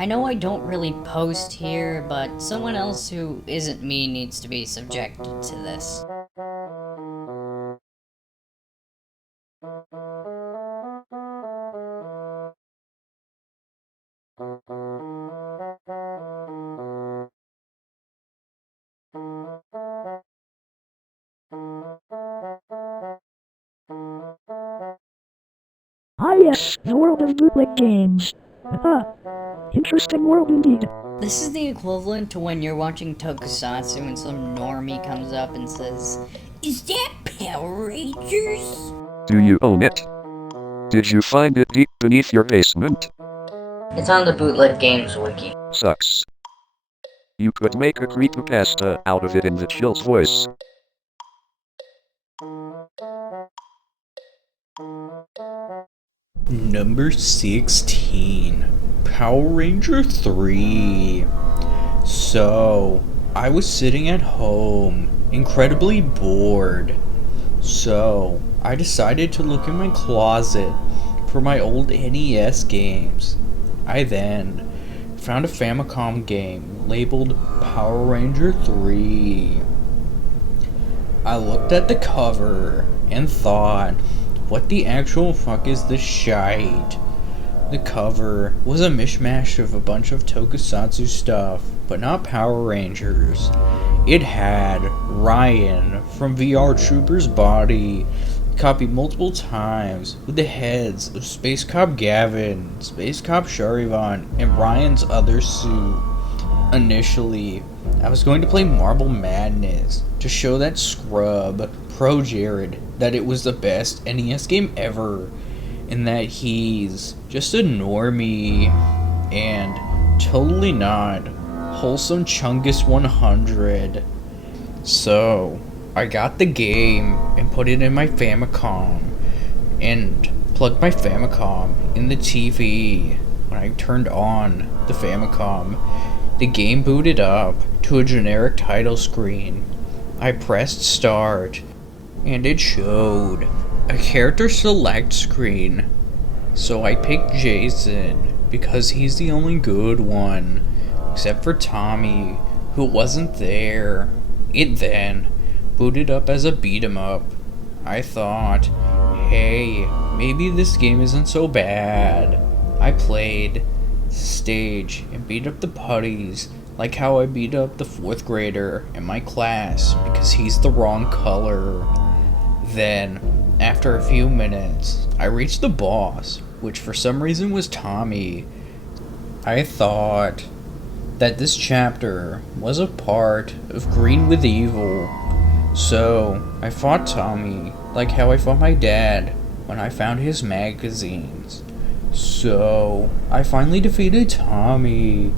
I know I don't really post here, but someone else who isn't me needs to be subjected to this. Ah yes, the world of bootleg games. Interesting world indeed. This is the equivalent to when you're watching Tokusatsu and some normie comes up and says, "Is that Power Rangers?" Do you own it? Did you find it deep beneath your basement? It's on the Bootleg Games wiki. Sucks. You could make a creepypasta out of it in the Chill's voice. Number 16, Power Ranger 3. So, I was sitting at home, incredibly bored. So, I decided to look in my closet for my old NES games. I then found a Famicom game labeled Power Ranger 3. I looked at the cover and thought, what the actual fuck is this shite? The cover was a mishmash of a bunch of tokusatsu stuff, but not Power Rangers. It had Ryan from VR Trooper's body copied multiple times with the heads of Space Cop Gavin, Space Cop Charivan, and Ryan's other suit. Initially, I was going to play Marble Madness to show that scrub, Pro Jared, that it was the best NES game ever, and that he's just a normie and totally not wholesome Chungus 100. So, I got the game and put it in my Famicom and plugged my Famicom in the TV. When I turned on the Famicom, the game booted up to a generic title screen. I pressed start, and it showed a character select screen. So I picked Jason because he's the only good one, except for Tommy, who wasn't there. It then booted up as a beat 'em up. I thought, hey, maybe this game isn't so bad. I played the stage and beat up the putties like how I beat up the 4th grader in my class because he's the wrong color. Then, after a few minutes, I reached the boss, which for some reason was Tommy. I thought that this chapter was a part of Green with Evil, so I fought Tommy like how I fought my dad when I found his magazines. So, I finally defeated Tommy,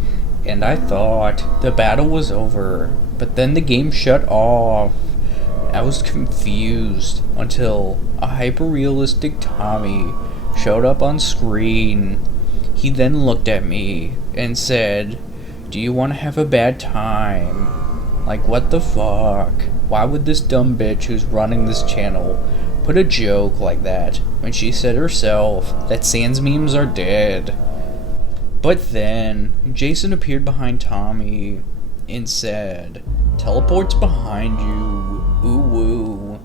and I thought the battle was over, but then the game shut off. I was confused until a hyper-realistic Tommy showed up on screen. He then looked at me and said, "Do you want to have a bad time?" Like, what the fuck? Why would this dumb bitch who's running this channel put a joke like that when she said herself that Sans memes are dead? But then, Jason appeared behind Tommy and said, "Teleport's behind you, ooh woo.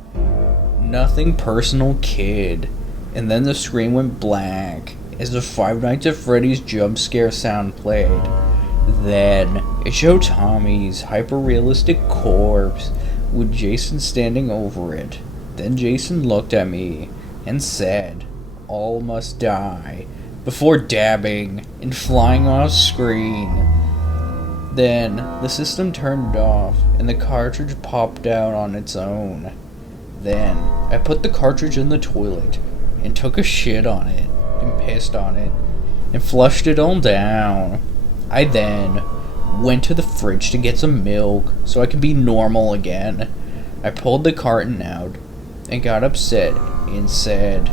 Nothing personal, kid." And then the screen went black as the Five Nights at Freddy's jump scare sound played. Then, it showed Tommy's hyper-realistic corpse with Jason standing over it. Then Jason looked at me and said, "All must die," before dabbing and flying off screen. Then, the system turned off and the cartridge popped out on its own. Then, I put the cartridge in the toilet and took a shit on it and pissed on it and flushed it all down. I then went to the fridge to get some milk so I could be normal again. I pulled the carton out and got upset and said,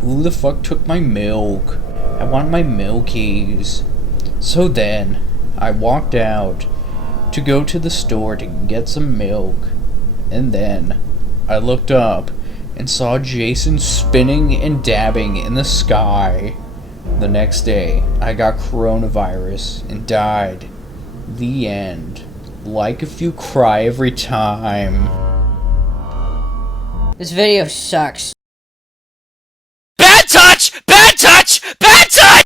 "Who the fuck took my milk? I want my milkies." So then, I walked out to go to the store to get some milk, and then I looked up and saw Jason spinning and dabbing in the sky. The next day, I got coronavirus and died. The end. Like if you cry every time. This video sucks. Bad touch! Bad touch! Bad touch!